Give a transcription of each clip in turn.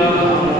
love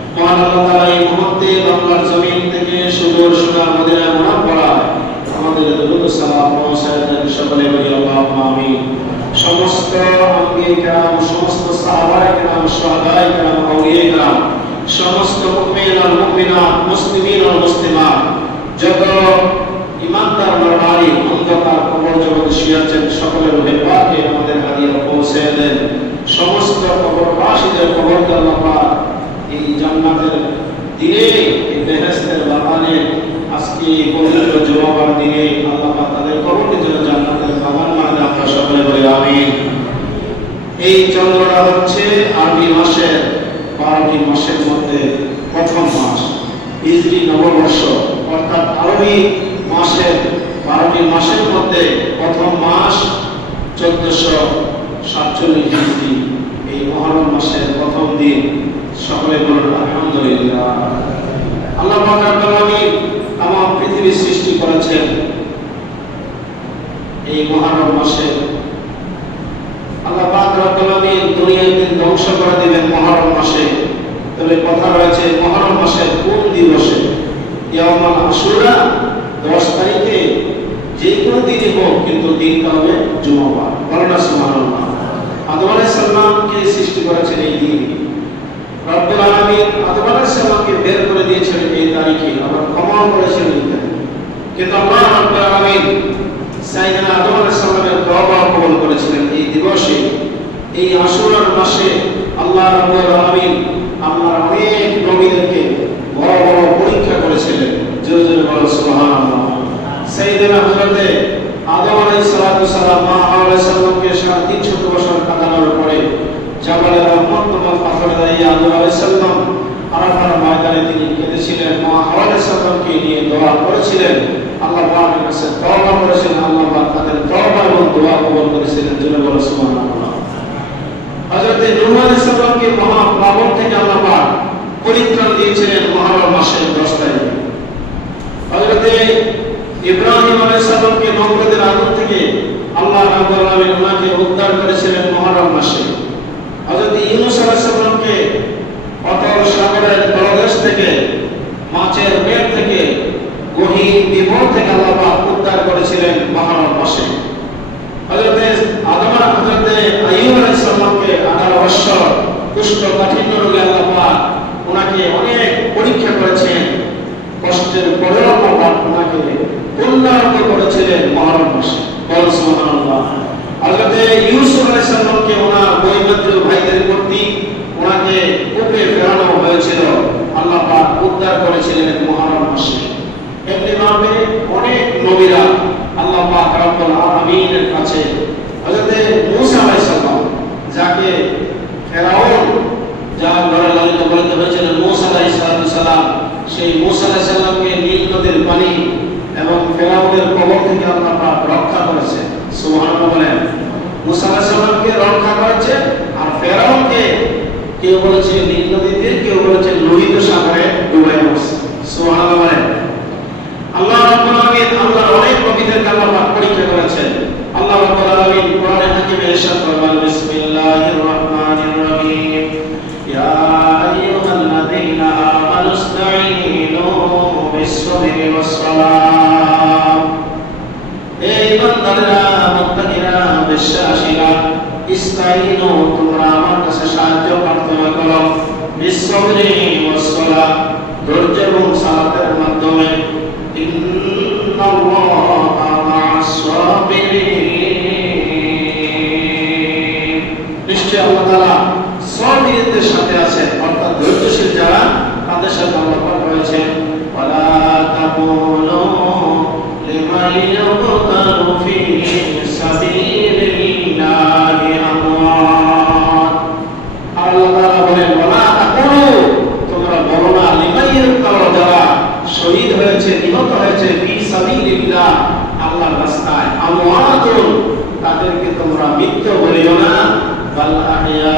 মহান আল্লাহ তাআলা এই মুহূর্তে বাংলার জমিন থেকে সুদূর সোনার মদিনা মুনাওয়ারা আমাদের দরুদ সালাম পৌঁছায় দেন সকলে বলি আল্লাহুম্মা আমিন সমস্ত আম্বিয়া کرام সমস্ত সাহাবায়ে کرام শুহাদায়ে کرام আউলিয়া کرام সমস্ত মুমিন আর মুমিনাত মুসলিমিন আর মুসলিমাত যত ইমানদার নরনারী অন্ধকার কবর জগতে শুয়েছেন সকলের রূহে পাকে আমাদের হাদিয়া পৌঁছে দেন সমস্ত কবরবাসীদের কবরকে আল্লাহ পাক এই জান্নাতের দিনে, এই বেহেশতের বাগানে, আজকে এই পবিত্র জুমাবার দিনে আল্লাহ তাদের কবরকে যেন জান্নাতের বাগান মানে আমরা সকলে বলি আমিন। এই চন্দ্রটা হচ্ছে আরবি মাসের বারোটি মাসের মধ্যে প্রথম মাস ইজরি নববর্ষ, অর্থাৎ আরবি মাসের বারোটি মাসের মধ্যে প্রথম মাস চোদ্দশো সাতচল্লিশ এই মহরম মাসের প্রথম দিন। সকলে বলুন, আলহামদুলিল্লাহ। আল্লাহ পাক আমার পৃথিবী সৃষ্টি করেছেন এই মহরম মাসে। কোন দিবসে? ইয়াউমাল আশুরা 10 তারিখে যে কোনো দিনই হোক, কিন্তু দিনটা হবে জুমাবার। বলেন সুবহানাল্লাহ। আদম আলাইহিস সালামকে সৃষ্টি করেছেন এই দিন। রব্বুল আলামিন আদম আলাইহিস বের করে দিয়েছিলেন এই তারিখে। আবার ক্ষমা করেছিলেন কিন্তু আল্লাহ রব্বুল আলামিন সাইয়েদনা আদম আলাইহিস তওবা কবুল করেছিলেন এই দিবসে। এই আশুরার মাসে আল্লাহ রাব্বুল আলামিন আমার অনেক নবীদেরকে বড় বড় পরীক্ষা করেছিলেন। জোরে জোরে বলো সুবহানাল্লাহ। সাইয়েদনা হযরতে আদম আলাইহিস সালাতু সালাম মা হাওয়া আলাইহিস সালামকে সাড়ে তিনশত বছর হাওয়া নিয়ে দোয়া করেছিলেন। করেছিলেন জোরে বলো সুবহানাল্লাহ। আল্লাহ পরিত্রাণ দিয়েছিলেন মহরম মাসের 10 তারিখে। হযরতে ইব্রাহিম আলাইহিস সালামকে নমরুদের আগুন থেকে আল্লাহ রাব্বুল উদ্ধার করেছিলেন মহরম মাসে। হযরত ইউনূস আলাইহিস সালামকে অতল সাগরের তলদেশ থেকে, মাছের পেট থেকে, গহীন বিপদ থেকে আল্লাহ উদ্ধার করেছিলেন মহরম মাসে হযরতে আদম হযরতে আইয়ুব আলাইহিস সালামকে 18 বছর কুষ্ঠকাঠিন্য রোগে আল্লাহ ওনাকে অনেক পরীক্ষা করেছেন। কষ্টের পরেও আল্লাহ ওনাকে পূর্ণাঙ্গ করেছিলেন মহরম মাসে বল সুবহানাল্লাহ। হযরতে ইউসুফ আলাইহিস সালামকে ওনার বৈমাত্র ভাইদের কর্তৃক ওনাকে কূপে ফেরানো হয়েছিল। আল্লাহ উদ্ধার করেছিলেন মহরম মাসে এমনি ভাবে অনেক নবীরা আল্লাহ পাক রব্বুল আলামিনের কাছে যাকে ফেরাউন যার ঘরে লালিত পালিত হয়েছিলেন মূসা সালাম সেই মূসা আলাইহিস সালামকে নীল নদীর পানি এবং ফেরাউনের কবর থেকে আল্লাহ পাক রক্ষা করেছেন সুবহানাল্লাহ বলেন, মূসা আলাইহিস সালামকে রক্ষা করেছে আর ফেরাউনকে কেউ বলেছে নীল নদীতে কেউ বলেছে লোহিত সাগরে ডুবাই মারছে সুবহানাল্লাহ আল্লাহ রাব্বুল আলামিন আল্লাহর অনেক নবীদেরকে আল্লাহ পাক পরীক্ষা করেছেন। আল্লাহ রাব্বুল আলামিন কোরআনে হাকিমে ইরশাদ ফরমান বিসমিল্লাহির রহমানির রহিম। ইয়া আইয়ুহাল্লাযীনা আমানু ইসতাঈনু বিস-সাবরি ওয়াস-সালাহ এই বান্দারা মুত্তাকিরা, বিশ্বাসীরা ইস্তাইনু তোমরা আমার কাছে সাহায্য প্রার্থনা করো। বিশ্বরে ওয়াসসালা ধৈর্য এবং সালাতের মাধ্যমে। ইন্নাল্লাহা সাথে আছে অর্থাৎ ধৈর্যশীল যারা, তাদের সাথে আল্লাহ পাক রয়েছেন দিও না। বাল্লাহিয়া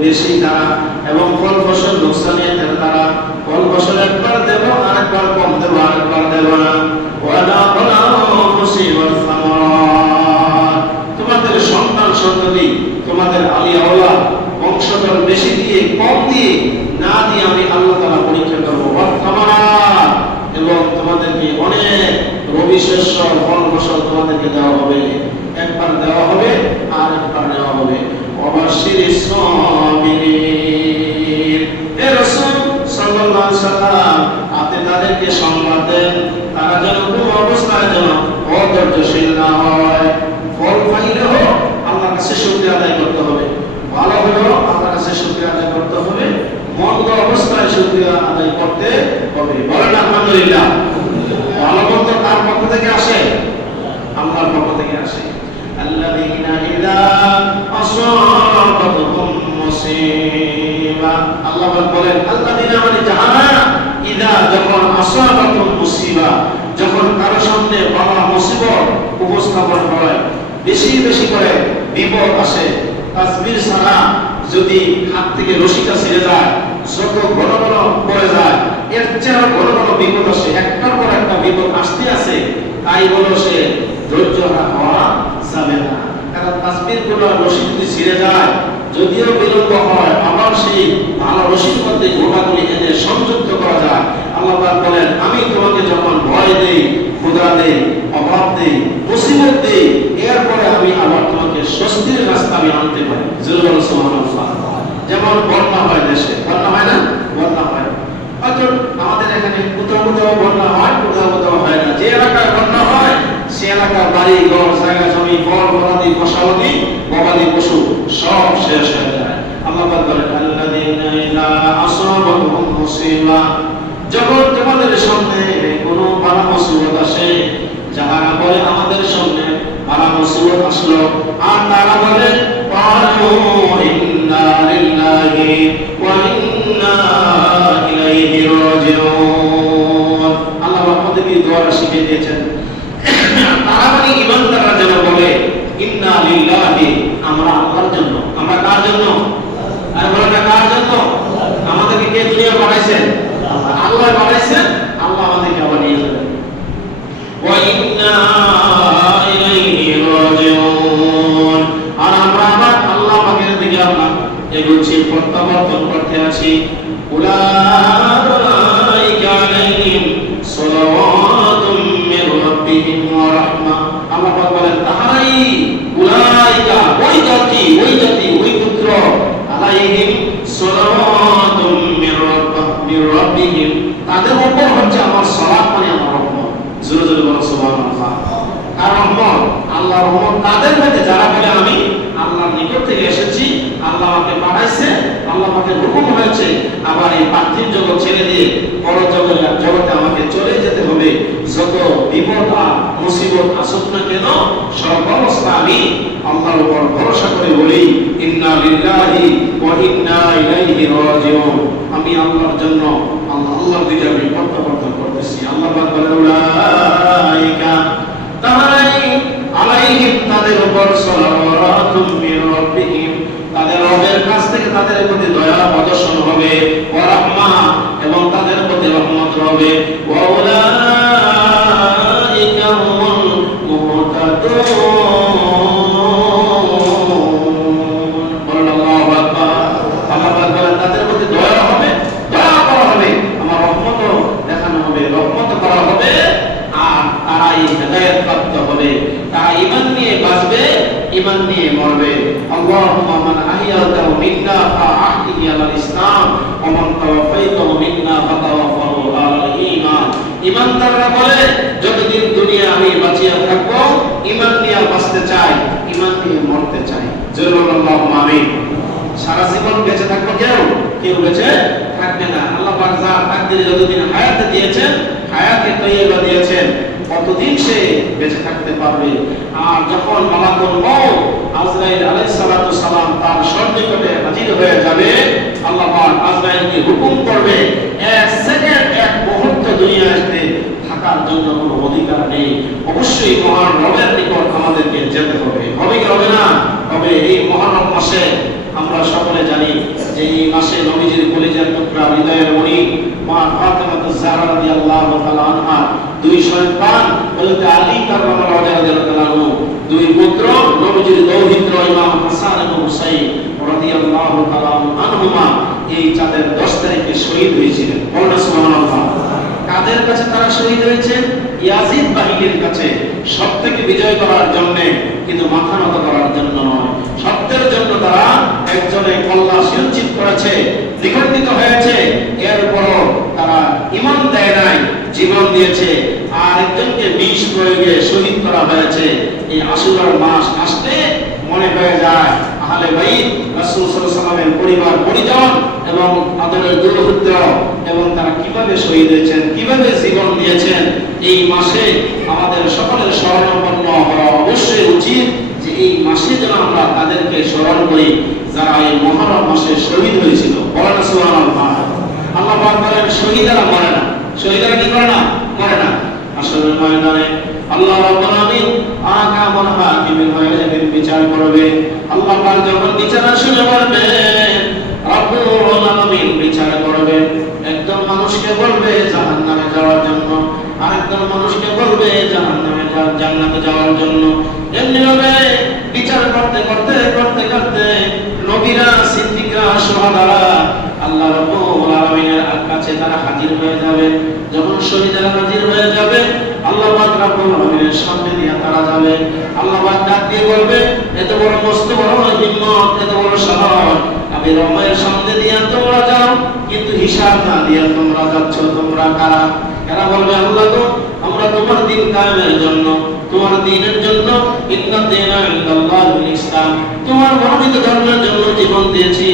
বেশি দ্বারা এবং ফল ফসল লোকসানিয়াতের দ্বারা ফল ফসল একবার দেব, আরেকবার কম দেব, আরেকবার দেব না। তোমাদের সন্তান সন্ততি, তোমাদের আলী আওলা, বংশধর বেশি দিয়ে, কম দিয়ে, না দিয়ে আমি আল্লাহ তাআলা পরীক্ষা করব। এবং তোমাদেরকে অনেক রবি শস্য, ফল ফসল তোমাদেরকে দেওয়া হবে। একবার দেওয়া হবে আর একবার দেওয়া হবে। অবস্থায় যেন অধৈর্যশীল না হয়। ফল কাছে শুকরিয়া আদায় করতে হবে, ভালো হলেও আল্লাহর আদায় করতে হবে, মন্দ অবস্থায় শুকরিয়া আদায় করতে হবে। বলেন, আলহামদুলিল্লাহ। যদি হাত থেকে রশিটা ছিঁড়ে যায় যত ঘন ঘন পড়ে যায়, এর চেয়ে ঘন ঘন বিপদ আসে। একটার পর একটা বিপদ আসতে আছে, তাই বলো সে ধৈর্য হওয়া যাবে না। কারণ তাসবিরগুলো রশি যদি ছিঁড়ে যায়, যদিও বিলম্ব হয়, আবার সেই ভালো রশির মধ্যে ঘোড়াগুলি এনে সংযুক্ত করা যায়। আল্লাহ বলেন, আমি তোমাকে যখন ভয় দেই, ক্ষুধা দেই, অভাব দেই, মুসিবত দেই, এরপরে আমি আবার তোমাকে স্বস্তির রাস্তা আমি আনতে পারি। সুবহানাল্লাহ যেমন বন্যা হয় দেশে। বন্যা হয় না? বন্যা হয় হয়তো আমাদের এখানে কোথাও কোথাও বন্যা হয়, কোথাও কোথাও হয় না। যে এলাকায় বন্যা হয়, সে এলাকার বাড়ি, ঘর, জায়গা, জমি গবাদি পশু সব শেষ হয়ে যায়। বলেন যখন তোমাদের সামনে কোনো বালা আসে যাহারা বলে আমাদের সামনে বালা মুসিবত আসলো, আর তারা বলে ক্বালু ইন্না লিল্লাহি ওয়া ইন্না ইলাইহি রাজিউন। আল্লাহ আমাদেরকে দোয়া শিখিয়ে দিয়েছেন। তারা মানে ইমানদাররা যেন বলে, ইন্না লিল্লাহি, আমরা আল্লাহর জন্য। আমরা কার জন্য? আর বলে কার জন্য? আমাদেরকে কে দুনিয়া পাঠাইছেন আল্লাহ পাঠাইছেন আল্লাহ আমাদেরকে আবার ওয়া ইন্না ইলাইহি রাজিউন আর আমরা আবার আল্লাহ পাকের দিকে আমরা এগোচ্ছি প্রত্যাবর্তন করতে আছি উলাইকা আলাইহিম সালাওয়াতুম মির রাব্বিহিম ওয়া রাহমা আল্লাহ পাক বলেন তাহারাই উলাইকা ওই জাতি ওই জাতি ওই পুত্র আলাইহিম সালাওয়াতুম মির রাব্বা মির রাব্বিহিম তাদের উপর হচ্ছে আমার সালাত মানে আমার রহমত জোরে জোরে বলো সুবহানাল্লাহ আর রহমত আল্লাহ রহমত তাদের মধ্যে যারা বলে আমি আল্লাহর নিকট থেকে এসেছি আল্লাহ আমাকে পাঠাইছে আল্লাহ আমাকে হুকুম হয়েছে আবার এই পার্থিব জগৎ ছেড়ে দিয়ে পর জগতে জগতে আমাকে চলে যেতে হবে যত বিপদ আর মুসিবত আসুক না কেন সব অবস্থা আমি আল্লাহর উপর ভরসা করে বলি ইন্না আমি আল্লাহর জন্য আল্লাহর দিকে আমি প্রত্যাবর্তন করতেছি। আল্লাহ আলাইহিম, তাদের উপর রাব্বিহিম, তাদের রবের কাছ থেকে তাদের প্রতি দয়া, প্রদর্শন হবে ওয়া রাহমা, এবং তাদের প্রতি রহমত হবে ওয়া হুমুল মুহতাদুন বলেন আল্লাহু আকবার আল্লাহ করা হবে আর তারাই হেদায়েত প্রাপ্ত হবে তারা ঈমান নিয়ে বাঁচবে ঈমান নিয়ে মরবে আল্লাহুম্মা মান আহইয়াতাহু মিন্না ফাআহইহি আলাল ইসলাম ওয়া মান তাওয়াফাইতাহু মিন্না ফাতাওয়াফাহু আলাল ঈমান ঈমানদাররা বলে, যতদিন দুনিয়া আমি বাঁচিয়া থাকব, ঈমান নিয়ে বাঁচতে চাই, ঈমান নিয়ে মরতে চাই। জরুর আমিন। সারা জীবন বেঁচে থাকব কেউ? কেউ বেঁচে থাকবে না। আল্লাহ পাক যা যতদিন হায়াতে দিয়েছেন, হায়াতে তৈয়বা দিয়েছেন কতদিন সে বেঁচে থাকতে পারবে। আর যখন মালাকুল মউত আজরাইল আলাইহিস সালাম তার সন্নিকটে হাজির হয়ে যাবে, আল্লাহ পাক আজরাইলকে হুকুম করবে, এক সেকেন্ড, এক মুহূর্ত থাকার জন্য কোনো অধিকার নেই। অবশ্যই মহান রবের নিকট আমাদেরকে যেতে হবে। হবে কি হবে না? তবে এই মহারম মাসে আমরা সকলে জানি যে এই মাসে নবীজির কলিজার টুকরা হৃদয়ের মণি, মা ফাতেমাতু জাহরা রাদিয়াল্লাহু তাআলা আনহা, দুই সন্তান হযরত আলী কাররামাল্লাহু রাদিয়াল্লাহু আনহু, দুই পুত্র, নবীজির দৌহিত্র ইমাম হাসান এবং হুসাইন রাদিয়াল্লাহু তাআলা আনহুমা, এই চাঁদের 10 তারিখে শহীদ হয়েছিলেন। বলুন সুবহানাল্লাহ। কাদের কাছে তারা শহীদ হয়েছে? ইয়াজিদ বাহিনীর কাছে। সব থেকে বিজয় করার জন্য, কিন্তু মাথা নত করার জন্য নয়। সত্যের জন্য তারা একজনে কল্লা সুনিশ্চিত করেছে দ্বিখণ্ডিত হয়েছে। এরপরও তারা ইমান দেয় নাই, জীবন দিয়েছে। আর একজনকে বিষ প্রয়োগে শহীদ করা হয়েছে। এই আশুরার মাস আসতে মনে হয়ে যায় আহলে বাইত, রাসূল সাল্লাল্লাহু পরিবার, পরিজন এবং তাদের দুর্বৃত্ত এবং তারা কীভাবে শহীদ হয়েছেন, কীভাবে জীবন দিয়েছেন, এই মাসে আমাদের সকলের স্মরণাপন্ন হওয়া অবশ্যই উচিত যে এই মাসে যেন আমরা তাদেরকে স্মরণ করি, যারা এই মহরম মাসে শহীদ হয়েছিল। বলেন সুবহানাল্লাহ। আল্লাহ পাক বলেন, শহীদারা মরে না। শহীদারা কি করে না? মরে না। আসলে ময়দানে আল্লাহ রাব্বুল আলামিন আকামুল হাকিমিন হয়ে বিচার করবে। যখন বিচার রব্বুল আলামিন বিচার মানুষকে বলবে জাহান্নামে যাওয়ার জন্য আরেকজন মানুষকে বলবে জাহান্নামে জান্নাতে যাওয়ার জন্য। এমনি ভাবে বিচার করতে করতে করতে করতে নবীরা, সিদ্দিকরা, সোহাদারা আল্লাহ রাব্বুল আলামিনের কাছে তারা হাজির হয়ে যাবে। যখন শহীদেরা হাজির হয়ে যাবে আল্লাহ পাক সামনে দিয়ে তারা যাবে আল্লাহ ডাক দিয়ে বলবে, এত বড় মস্ত বড় হিম্মত এত বড় সাহস আমি রমায়ের সামনে দিয়ে তোমরা যাও, কিন্তু হিসাব না দিয়ে তোমরা যাচ্ছ, তোমরা কারা? এরা বলবে, আল্লাহ গো, আমরা তোমার দিন কায়েমের জন্য, তোমার দিনের জন্য ইসলাম। তোমার মনোনীত ধর্মের জন্য জীবন দিয়েছি।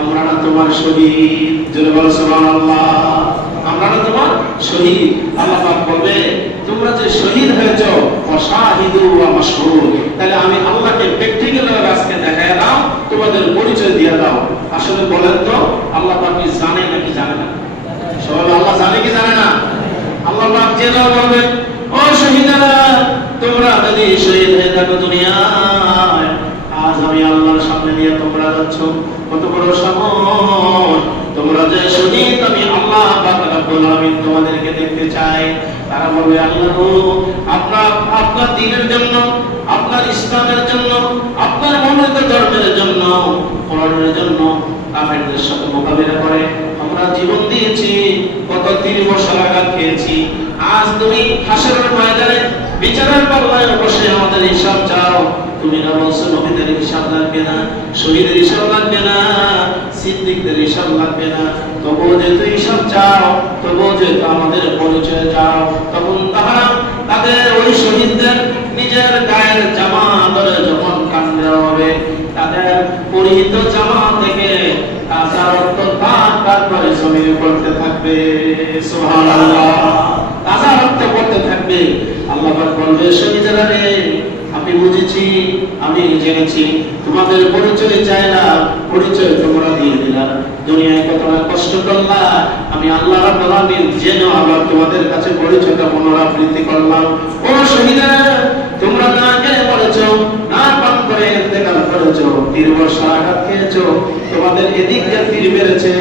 আমরা না তোমার শহীদ। জোরে বলো, সুবহানাল্লাহ। আমরা না তোমার শহীদ। আল্লাহ পাক বলবে তোমরা যে শহীদ হয়েছো, অশাহিদু ওয়া তাহলে আমি আল্লাহকে প্র্যাকটিক্যাল আজকে দেখায় দাও, তোমাদের পরিচয় দিয়ে দাও। আসলে বলেন তো, আল্লাহ পাক কি জানে নাকি জানে না? সবাই আল্লাহ জানে কি জানে না? আল্লাহ পাক যে দাও বলবে, ও তোমরা যদি শহীদ হয়ে থাকো দুনিয়ায়, আজ আমি আল্লাহর সামনে নিয়ে তোমরা যাচ্ছ। কত বড় সাহস তোমরা যে শহীদ, আমি আল্লাহ পাক রব্বুল আলামিন তোমাদেরকে দেখতে চাই। তারা বলবে, আল্লাহ আপনার আপনার দ্বীনের জন্য, আপনার ইসলামের জন্য, আপনার মনোনীত ধর্মের জন্য, কোরআনের জন্য কাফেরদের সাথে মোকাবিলা করে আমরা জীবন দিয়েছি কত তিন বছর আঘাত খেয়েছি আজ তুমি হাসরের ময়দানে বিচারের পাল্লায় বসে আমাদের হিসাব চাও। তুমি না বলছো নবীদের হিসাব লাগবে না, শহীদের হিসাব লাগবে না? সিদ্দিকদের হিসাব লাগবে না। তবুও যেহেতু হিসাব চাও, তবুও যেহেতু আমাদের পরিচয় চাও, তখন তাহারা তাদের ওই শহীদদের নিজের গায়ের জামা ধরে যখন হবে, তাদের পরিহিত জামা থেকে রক্ত পান তারপরে পড়তে থাকবে। সুবহানাল্লাহ। কাঁচা রক্ত পড়তে থাকবে। আল্লাহ বলবে, শহীদেরা রে আমি বুঝেছি, আমি জেনেছি। তোমাদের পরিচয় চাই না, পরিচয় তোমরা দিয়ে দিলা। দুনিয়ায় কতটা কষ্ট করলা, আমি আল্লাহ রাব্বুল আলামিন যেন আবার তোমাদের কাছে পরিচয়টা পুনরাবৃত্তি করলাম। ও শহীদরা তোমরা না খেয়ে পড়েছ, না পান করে ইন্তেকাল করেছ তীর বর্ষা আঘাত খেয়েছো, তোমাদের এদিক দিয়ে তীর মেরেছে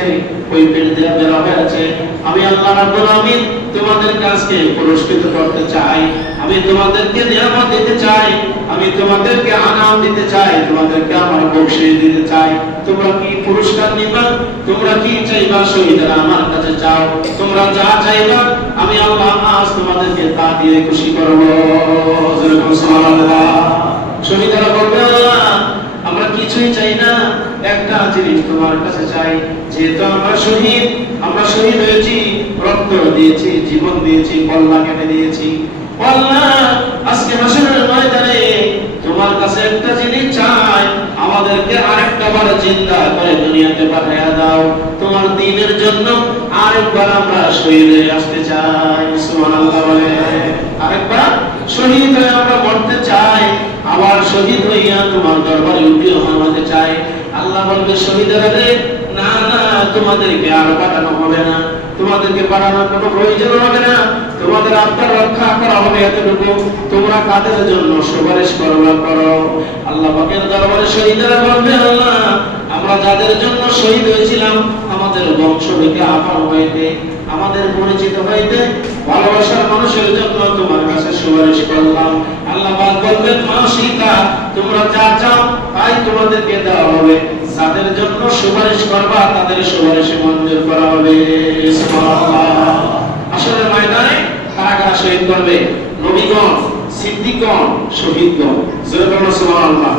ওই পেট দিয়ে বেরা হয়েছে আমি আল্লাহ রাব্বুল আমিন তোমাদের কাছে পুরস্কৃত করতে চাই। আমি তোমাদেরকে নিয়ামত দিতে চাই। আমি তোমাদেরকে আনাম দিতে চাই। তোমাদেরকে আমার বকশিশ দিতে চাই। তোমরা কি পুরস্কার নিবা? তোমরা কি চাইবা শহীদরা আমার কাছে চাও তোমরা যা চাইবা, আমি আল্লাহ আজ তোমাদেরকে তা দিয়ে খুশি করব। সুবহানাল্লাহ। শহীদরা বলবে, আল্লাহ আমরা কিছুই চাই না, একটা জিনিস তোমার কাছে চাই, যেহেতু আমরা শহীদ আমরা শহীদ হয়েছি, রক্ত দিয়েছি, জীবন দিয়েছি কল্লা কেটে দিয়েছি। আল্লাহ আজকে হাসরের ময়দানে তোমার কাছে একটা জিনিস চাই, আমাদেরকে আরেকটা বার জিন্দা করে দুনিয়াতে পাঠিয়ে দাও। তোমার দিনের জন্য আরেকবার আমরা শহীদ হয়ে আসতে চাই, সুবহানাল্লাহ বলে। আরেকবার শহীদ শহীদ হইয়া তোমার দরবারে উঠিয়ে আমাকে চাই আল্লাহ বলবে, শহীদেরা রে, না না, তোমাদেরকে আর পাঠানো হবে না। তোমাদেরকে পাঠানোর কোনো প্রয়োজন হবে না। তোমাদের আত্মার রক্ষা করা হবে এতটুকু। তোমরা কাদের জন্য সুপারিশ করো না করো। আল্লাহ পাকের দরবারে শহীদেরা বলবে, আল্লাহ, আমরা যাদের জন্য শহীদ হয়েছিলাম, আমাদের বংশ থেকে আপন হইতে, আমাদের পরিচিত হইতে ভালোবাসার মানুষের জন্য তোমার কাছে সুপারিশ করলাম। আল্লাহ পাক বলবেন মা তোমরা যা চাও তাই তোমাদেরকে দেওয়া হবে। যাদের জন্য সুপারিশ করবা, তাদের সুপারিশে মঞ্জুর করা হবে। আসলে ময়দানে কারা কারা শহীদ করবে। নবীগণ, সিদ্দিকগণ, শহীদগণ। যেরকম সুবহানাল্লাহ।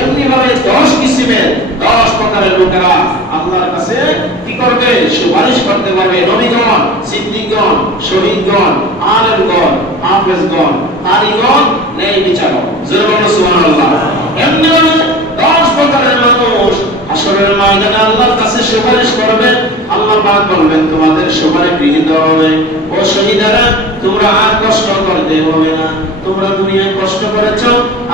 এমনি ভাবে 10 কিসিমের 10 প্রকারের লোকেরা আল্লাহর কাছে কি করবে? সুপারিশ করতে পারবে। নবীগণ, সিদ্দিকগণ, শহীদগণ, আলমগণ, হাফেজগণ কারিগণ ন্যায় বিচারক যেরকম সুবহানাল্লাহ। এমনি হাসরের ময়দানে আল্লাহর কাছে সুপারিশ করবে আল্লাহ পাক বলবেন, তোমাদের সুপারিশ গৃহীত হবে। ও শহীদারা, তোমরা আর কষ্ট করতে হবে না। তোমরা দুনিয়ায় কষ্ট করেছ।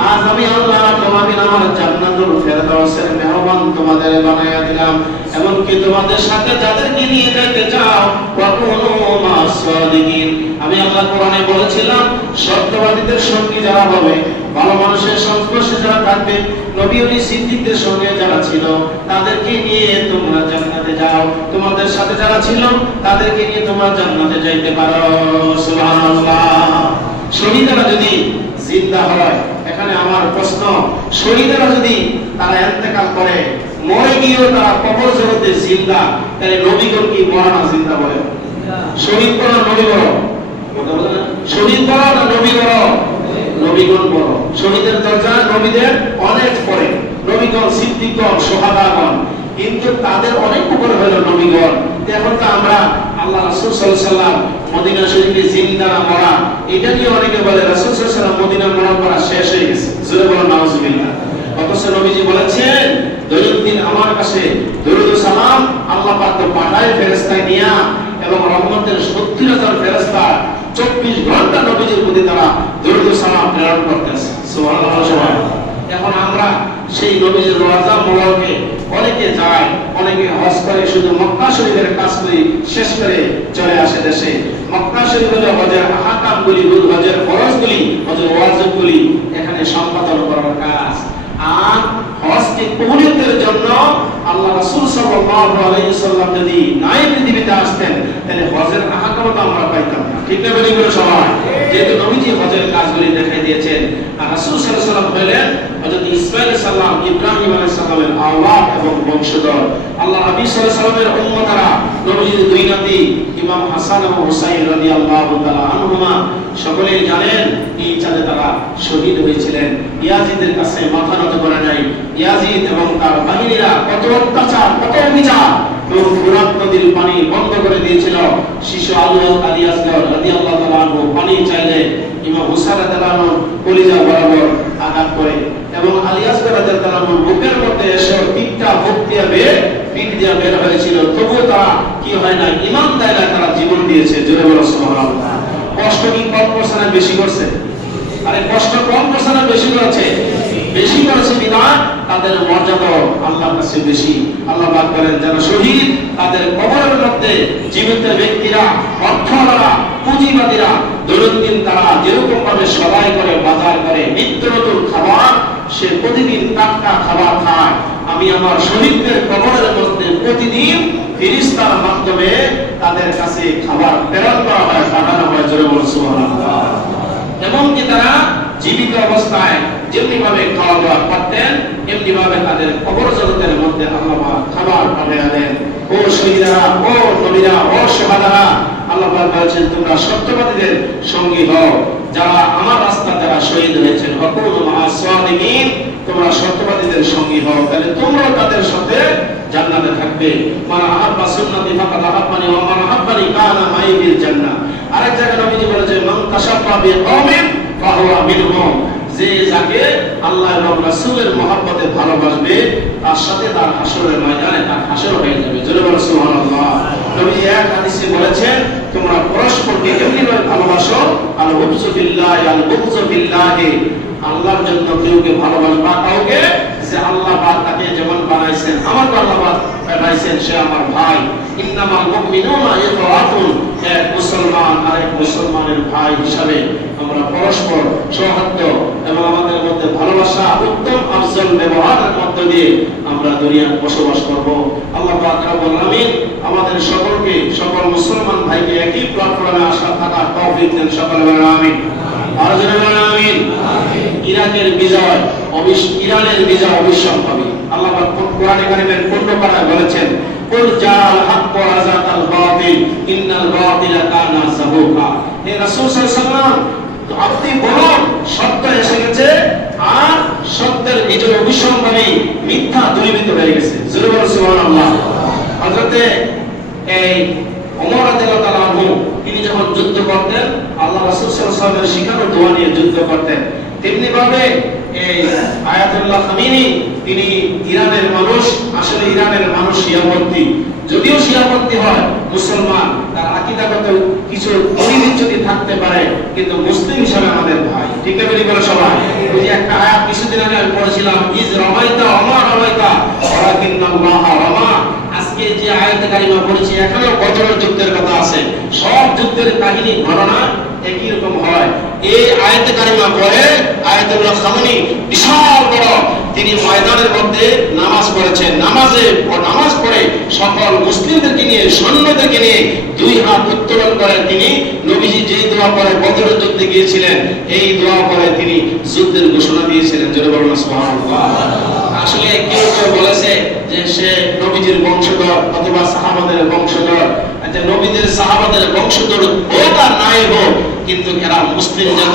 আজ আমি আল্লাহ তোমাদের আমার জান্নাতুল ফেরদাউসের মেহমান তোমাদের বানায়া দিলাম। এমনকি তোমাদের সাথে যাদেরকে নিয়ে যাইতে চাও, ওয়াকুনু মাসাদিকিন আমি আল্লাহ কোরআনে বলেছিলাম, সত্যবাদীদের সঙ্গী যারা হবে ভালো মানুষের সংস্পর্শে যারা থাকবে, নবী ওলি সিদ্দিকদের সঙ্গে যারা ছিল, তাদেরকে নিয়ে তোমরা জান্নাতে যাও। তোমাদের সাথে যারা ছিল, তাদেরকে নিয়ে তোমরা জান্নাতে যাইতে পারো। সুবহানাল্লাহ। শহীদেরা যদি জিন্দা হয়, এখানে আমার প্রশ্ন, শহীদেরা যদি তারা ইন্তেকাল করে, মরে গিয়েও তারা কবর জগতে জিন্দা, তাহলে নবীগণ কি মরা না জিন্দা বলে? শহীদ বড় নবী বড়? শহীদ বড় না নবী বড়? নবীগণ বড়। শহীদের দরজা, নবীদের অনেক পরে। নবীগণ, সিদ্দিকগণ, সোহাদাগণ। কিন্তু তাদের অনেক উপরে হলো নবীগণ। এখন তো আমরা আল্লাহ রাসূল সাল্লাল্লাহু মদিনা জিন্দা মরা, এটা নিয়ে অনেকে বলে, রাসূল মদিনা মরা করা শেষ হয়ে গেছে। জোরে বলো অথচ নবীজি বলেছেন, দৈনন্দিন আমার কাছে দরুদ সালাম আল্লাহ পাক পাঠায় নিয়া এবং রহমতের সত্তর হাজার ফেরেশতা চব্বিশ ঘণ্টা নবীজির প্রতি তারা দরুদ ও সালাম প্রেরণ করতেছে। এখন আমরা সেই নবীজির রওজা মোবারকে অনেকে যায়, অনেকে হজ করে, শুধু মক্কা শরীফের কাজ করি, শেষ করে চলে আসে দেশে। মক্কা শরীফের হজের আহকামগুলি হজের ফরজগুলি, হজের ওয়াজিবগুলি, এখানে সম্পাদন করার কাজ আর হজকে কবুলিয়তের জন্য আল্লাহ রাসূল সাল্লাল্লাহু আলাইহি সাল্লাম যদি নাই পৃথিবীতে আসতেন, তাহলে হজের আহকাম তো আমরা পাইতাম না। ঠিক না বলি সবাই? যেহেতু আল্লাহ জানেন এই চাঁদে তারা শহীদ হয়েছিলেন। ইয়াজিদের কাছে মাথা নত করে নাই ইয়াজিদ এবং তার বাহিনীরা কত অত্যাচার, কত অবিচার এবং পানি বন্ধ করে দিয়েছিল। শিশু আলু আলী আসগর রাদিয়াল্লাহু তাআলা আনহু পানি চাইলে ইমাম হুসাইন রাদিয়াল্লাহু কলিজা বরাবর আঘাত করে এবং আলী আসগর রাদিয়াল্লাহু বুকের মধ্যে এসে পিঠটা মুখ দিয়ে বের, পিঠ দিয়ে বের হয়েছিল। তবুও তারা কি হয় না ইমান দেয় না তারা জীবন দিয়েছে। জোরে বলো, সুবহানাল্লাহ। কষ্ট কি কম করছে বেশি করছে? আরে কষ্ট কম করছে বেশি করেছে? বেশি করেছে বিধান তাদের মর্যাদা আল্লাহর কাছে বেশি। আল্লাহ পাক বলেন, যারা শহীদ, তাদের কবরের মধ্যে জীবিত ব্যক্তিরা, অর্থওয়ালারা, পুঁজিবাদীরা দৈনন্দিন তারা যেরকম ভাবে সবাই করে, বাজার করে, নিত্য নতুন খাবার, সে প্রতিদিন টাটকা খাবার খায়। আমি আমার শহীদদের কবরের মধ্যে প্রতিদিন ফিরিস্তার মাধ্যমে তাদের কাছে খাবার প্রেরণ করা হয়, পাঠানো হয় এমনকি তারা জীবিত অবস্থায় যেমনি ভাবে খাওয়া দাওয়া করতেন এমনি ভাবে তাদের কবর জগতের মধ্যে আল্লাহ খাবার পাঠিয়ে দেন। ও শহীদারা, ও নবীরা, ও আল্লাহ বলেছেন, তোমরা সত্যবাদীদের সঙ্গী হও। যারা আমার রাস্তা যারা শহীদ হয়েছেন হকুল মহাসাদিমিন তোমরা সত্যবাদীদের সঙ্গী হও। তাহলে তোমরা তাদের সাথে জান্নাতে থাকবে। মানা আহাব্বা সুন্নতি ফাকাদ আহাব্বানি ওয়া মান আহাব্বানি কানা মাই বিল আরেক জায়গায় নবীজি বলেছেন, মান তাশাব্বা বিকওমিন ফাহুয়া মিনহুম। যে যাকে আল্লাহ এবং রাসূলের ভালোবাসবে, তার সাথে তার হাসরের ময়দানে তার হাসর হয়ে যাবে। নবীজি এক হাদিসে বলেছেন, তোমরা পরস্পরকে এমনি ভাবে ভালোবাসো, আল বিল্লাহি আল বিল্লাহি। আল্লাহর জন্য কেউকে ভালোবাসবা কাউকে যে আল্লাহ পাক তাকে যেমন বানাইছেন, আমার আল্লাহ বানাইছেন, সে আমার ভাই। মুমিনুনা এক মুসলমান আরেক মুসলমানের ভাই হিসাবে আমরা পরস্পর সৌহার্দ্য এবং আমাদের মধ্যে ভালোবাসা উত্তম আফজল ব্যবহারের মধ্য দিয়ে আমরা দুনিয়ায় বসবাস করব। আল্লাহ পাক রব্বুল আমাদের সকলকে, সকল মুসলমান ভাইকে একই প্ল্যাটফর্মে আসা থাকার তৌফিক দেন সকলে বলেন আমিন। আর জনে বলেন আমিন। ইরাকের বিজয় অবিশ, ইরানের বিজয় অবিস্মরণীয় আল্লাহ পাক কোরআনে কারিমের পূর্ণ পারায় বলেছেন, কুল জাল হক ওয়া রাযাকাল বাতিল, ইন্নাল বাতিলা কানা যাহুকা হে রাসূল সাল্লাল্লাহু আলাইহি ওয়াসাল্লাম, আপনি বলুন, সত্য এসে গেছে আর সত্যের বিজয় অবিস্মরণীয় মিথ্যা দূরীভূত হয়ে গেছে। জোরে বলুন সুবহানাল্লাহ। হযরতে এই ওমর রাদিয়াল্লাহু তিনি যখন যুদ্ধ করতেন, আল্লাহ রাসূল সাল্লাল্লাহু আলাইহি শিখানো দোয়া নিয়ে যুদ্ধ করতেন। তেমনি ভাবে এই আয়াতুল্লাহ খামিনি তিনি ইরানের মানুষ, আসলে ইরানের মানুষ শিয়াপন্থী। যদিও শিয়াপন্থী হয় মুসলমান তার আকিদাগত কিছু যদি থাকতে পারে, কিন্তু মুসলিম হিসাবে আমাদের ভাই। ঠিক না বলি সবাই? ওই যে একটা আয়াত কিছুদিন আগে আমি পড়েছিলাম, ইজ রমাইতা অমা রমাইতা? ওয়ালাকিন্নাল্লাহ রমা। আজকে যে আয়াতে কারিমা পড়েছি এখানেও বছরের যুদ্ধের কথা আছে। সব যুদ্ধের কাহিনী ঘটনা একই রকম হয়। এই আয়াতে কারিমা পড়ে আয়াতুল্লাহ খামানি, বিশাল বড় তিনি ময়দানের মধ্যে নামাজ পড়েছেন। নামাজে নামাজ পড়ে সকল মুসলিমদেরকে নিয়ে, সৈন্যদেরকে নিয়ে দুই হাত উত্তোলন করে তিনি। নবীজি যেই দোয়া পরে বদরের যুদ্ধে গিয়েছিলেন, এই দোয়া পরে তিনি যুদ্ধের ঘোষণা দিয়েছিলেন। আসলে কেউ কেউ বলেছে যে সে নবীজির বংশধর অথবা সাহাবাদের বংশধর। আচ্ছা নবীদের সাহাবাদের বংশধর হোক নাই হোক, কিন্তু এরা মুসলিম